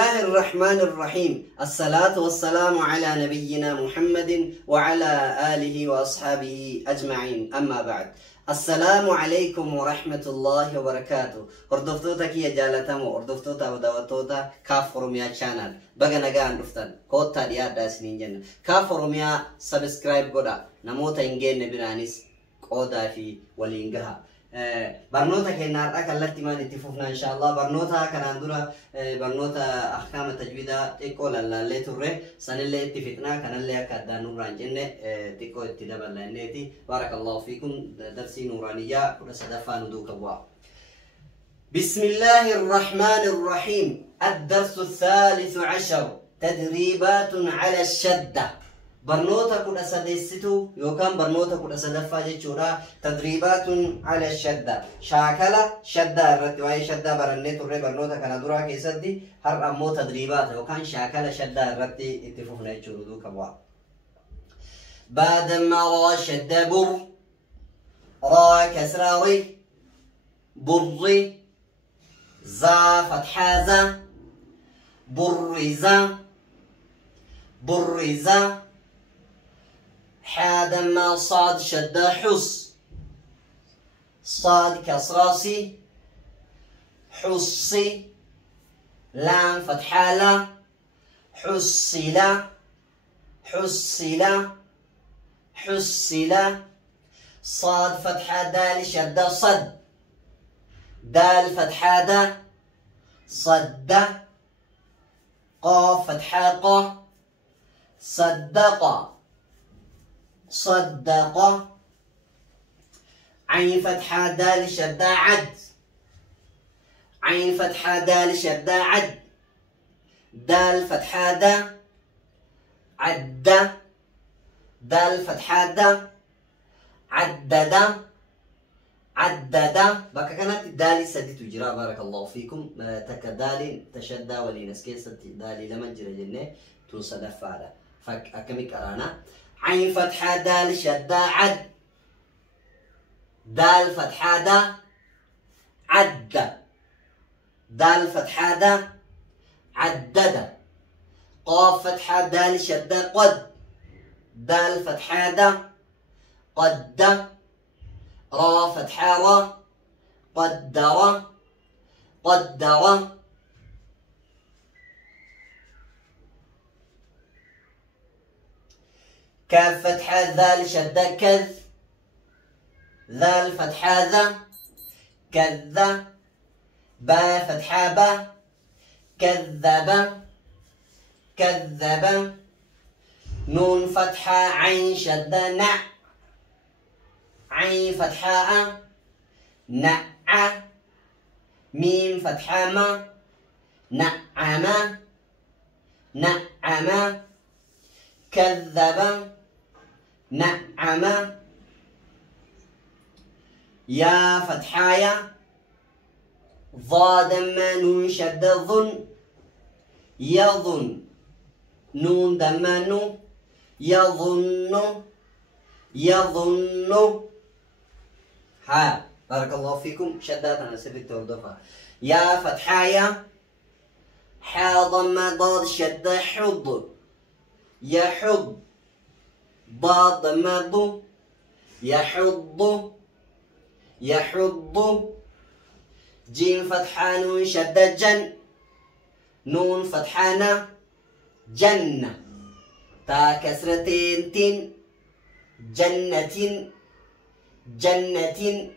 الله الرحمن الرحيم. الصلاة والسلام على نبينا محمد وعلى آله وأصحابه أجمعين. أما بعد، السلام عليكم ورحمة الله وبركاته. هردفتوتا كي جالتمو هردفتوتا ودواتوتا كافروميا channel بغا نغان دفتن كوتا ديا داسنين جنة كافروميا سبسكرايب قدا نموتا إنجين نبرانيس قودا في ولينغها برنوتا كنا أكلت ما نتفقنا إن شاء الله. برنوتا كان عندنا برنوتا أحكام التجويد تقول الله توري سنة اللي اتفقنا كان اللي كدا نوران جنة تقول تدبر لنيتي. بارك الله فيكم. درسي نورانية ورسدفا ندوك بوا. بسم الله الرحمن الرحيم. الدرس الثالث عشر، تدريبات على الشدة. برنوتا كنا سدستو يوكان برنوتا كنا سدفا جيتشورا. تدريبات على الشدة، شاكلة شدة الرتواي شدة برنيت الري برنوتا كان درا كيسدي هر أمو تدريبات يوكان شاكلة شدة الرتي اتفقنا يجورو دو كبوا. بعد ما را شدة بر را كسراري بري زا فتحازة برزا برزا. حاد ما صاد شدة حص صاد كسراسي حصي لام فتحالة حصلا حصلا حصلا. صاد فتحة دال شدة صد دال فتحة دا صد. قاف فتحة قا صدق صدق. عين فتحة دال شدة عد عين فتحة دال شدة عد. دال فتحة دا عد دال فتحة دا عدد عدد. بقى كانت دالي سدي تجرى. بارك الله فيكم. تكدالي تشدى ولينسكي سدي دالي لما جرى جنة تنصدف على فك أكمل أرانا. عين فتحة دال شدة عد دال فتحة دا عد دال فتحة دا عدد. قاف فتحة دال شدة قد دال فتحة دا قد. را فتحة را قدر قدر. كاف فتحة ذال شدة كذ ذال فتحة ذا كذ. با فتحة با كذب كذب. نون فتحة عين شدة نع عين فتحة نع. ميم فتحة ما نعم نعم. كذب نعم. يا فتحايا ضاد ما نون شد ظن يظن. نون دمانو يظن يظن. ها بارك الله فيكم. شداتنا سرت وردفها. يا فتحايا حاض ما ضاد شد حض يحض ضاد مض يحض يحض. جيم فتحة نون شد جن نون فتحانا جنة. تا كسرتين تن جنة جنة.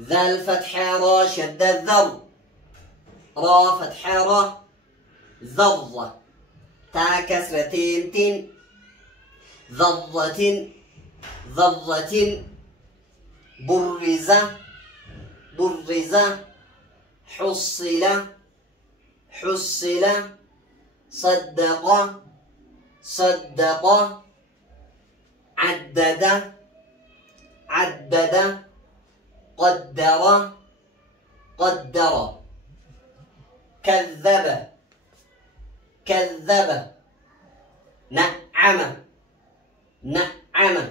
ذا الفتحة را شد ذر را فتحة را ذرة. تا كسرتين تن ذرة ذرة. برزة برزة. حصل حصل. صدق صدق. عدد عدد. قدر قدر. كذب كذب. نعم نعم.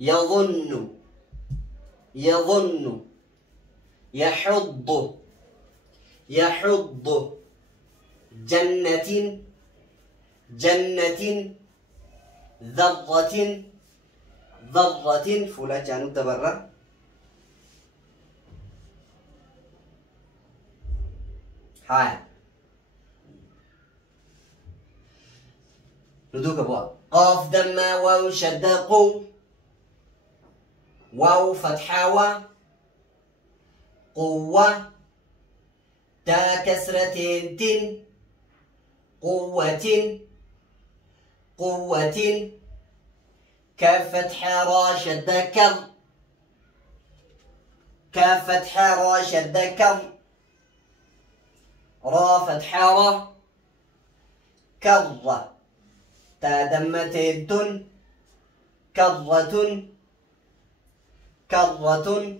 يظن يظن. يحض يحض. جنة جنة ذرة ذرة فولا جانو تبرر هاي ندوك أبواب قاف دم واو شد قو واو فتحة و قوة تا كسرتين تن قوة قوة كاف فتحة را شد كر كاف فتحة را شد كر را فتحة را كرة تا دمتين تن كرة كرة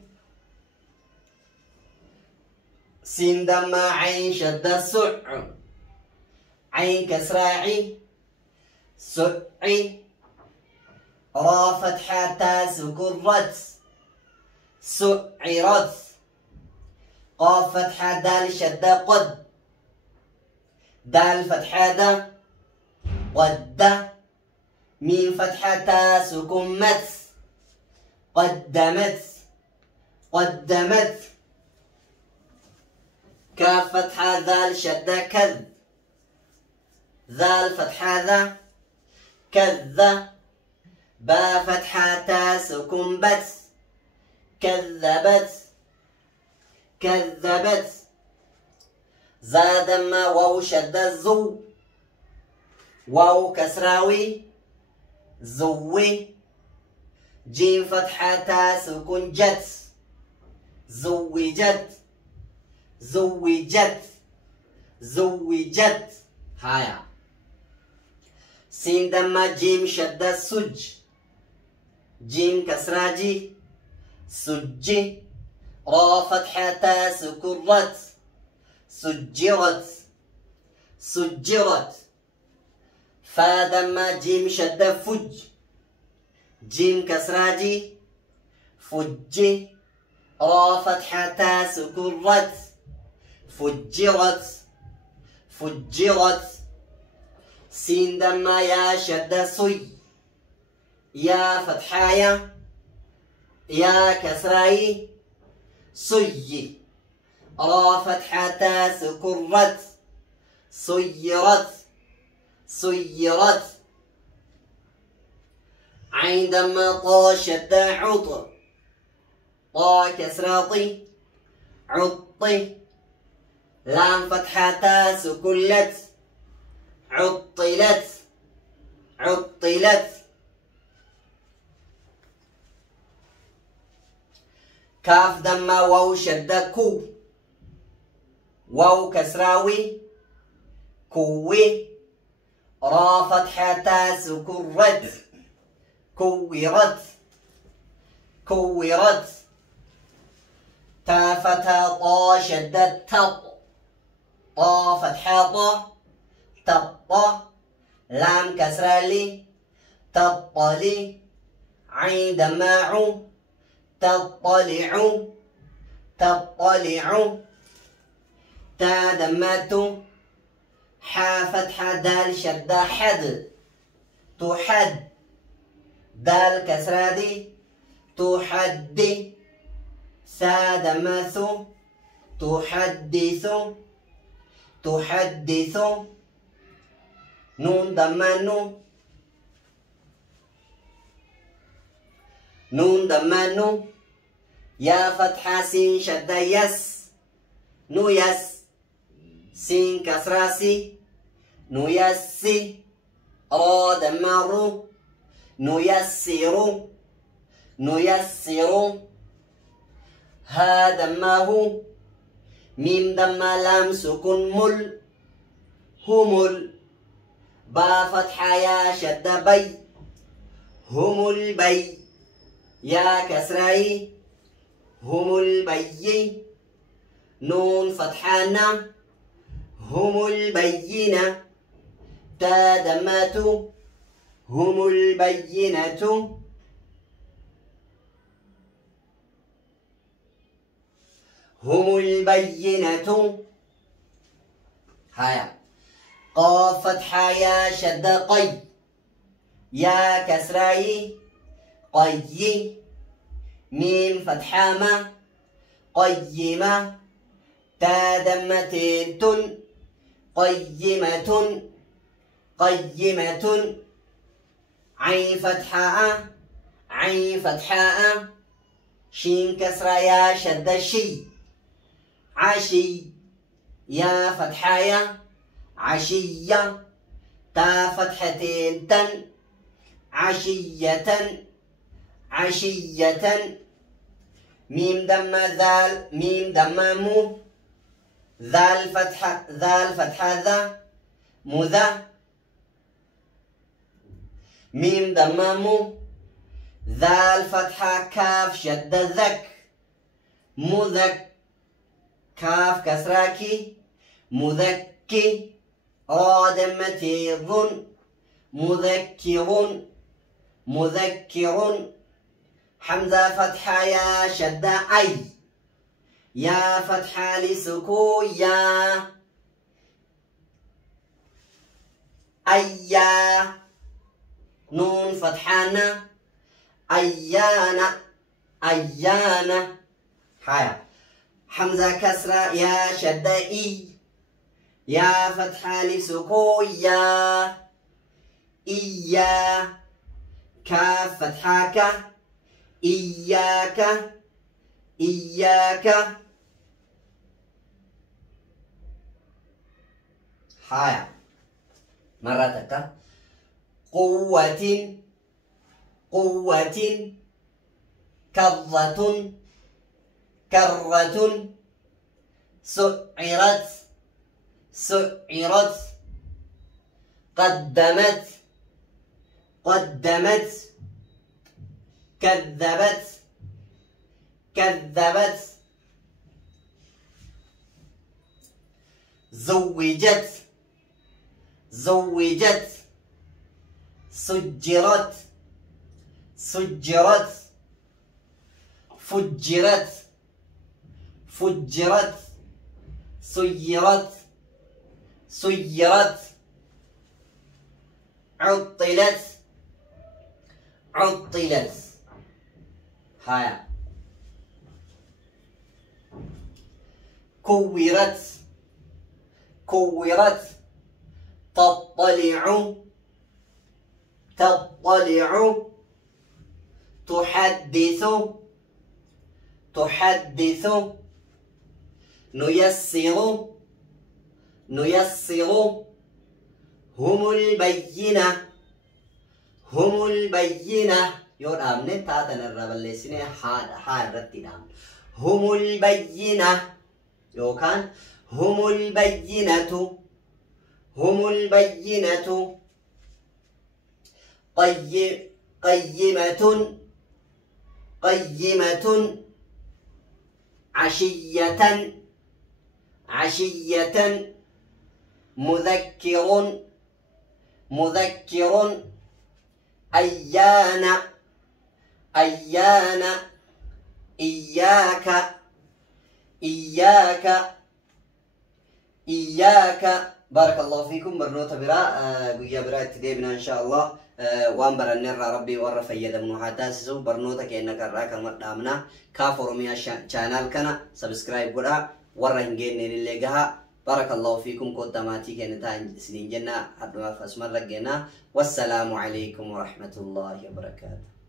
سين دم عين شد سع عين كسراعي سعي را فتحة تا سكرت سعرت قاف فتحة دال شد قد دال فتحة دا قد ميم فتحة تا سكمت قدمت قدمت كاف فتحة ذال شد كذ ذال فتحة ذا كذ با فتحة تا سكمبت كذبت كذبت زاد ما واو شد الزو واو كسراوي زوي جيم فتحة تا سكون جت زوجت زوجت زوجت هايا سين دما جيم شد السج جيم كسراجي سجي را فتحة تا سكرت سجرت سجرت فا دما جيم شد فج جيم كسراجي فجي را فتحة تا سكرت فجرت فجرت سين دما يا شد سي يا فتحايا يا كسراي سي را فتحة تا سكرت سيرت سيرت عندما طا شد عطر طا كسراطي عطي لام فتحة تا سكلت عطلت عطلت كاف دما واو شد كو واو كسراوي كوي را فتحة تا سكرت كورت كورت تا فتحة طا شدت تط طا فتحة طا تط لام كسرالي تطلي عين دماع تطلع تطلع تا دمات حا فتحة دال شد حد تحد دال كسرادي تحدي سا دماث تحدث تحدث نون دمانو نون دمانو يا فتحة سين شد يس نو يس سين كسراسي نو يسي را دمارو نو يسيرو نو يسيرو ها دماه ميم دم لام سكون مل همل با فتحة يا شد بي هم البي يا كسراي هم البي نون فتحانا هم البينة تا دمات هم البينة هم البينة هيا قاف فتحة يا شد قي يا كسراي قي ميم فتحة ما قيمة تا دمتين تن قيمة قيمة عين فتحة عين فتحة شين كسرة يا شد شي عشي يا فتحة يا عشية تا فتحتين تن عشية عشية ميم دم ذال ميم دم مو ذال فتحة ذا مذا ميم دم مو ذال فتحة كاف شد ذك مذك كاف كسراكي مذكي را دمتي ظن مذكر مذكر حمزة فتحة يا شد أي يا فتحة لسكو يا أيا نون فتحانا أيانا أيانا حيا حمزة كسرة يا شد إي يا فتحة لسكو يا إيا كاف فتحاك إياك إياك حيا مرتك قوة قوة كرة كرة سعرت سعرت قدمت قدمت كذبت كذبت زوجت زوجت سجرت سجرت فجرت فجرت سيرت سيرت عطلت عطلت هايا كورت كورت تطلع تطلع تحدث تحدث نيسر نيسر هم البينة هم البينة يور آمنة تاتنا الربل سنة حار رتينام هم البينة يوكان هم البينة هم البينة قيمة قيمة عشية عشية مذكر مذكر أيان أيان إياك إياك إياك بارك الله فيكم برنوتا برا قويا برا اتدابنا إن شاء الله وان برنر ربي ورا فيدا من حتاسسو برنوتا كأنك الراك المدامنا كافر ميا channel كنا سبسكرايب قرأ ورا هنجيني للجها بارك الله فيكم قداماتي كانت سنين جنة حتى ما فاسمر رجنا والسلام عليكم ورحمة الله وبركاته.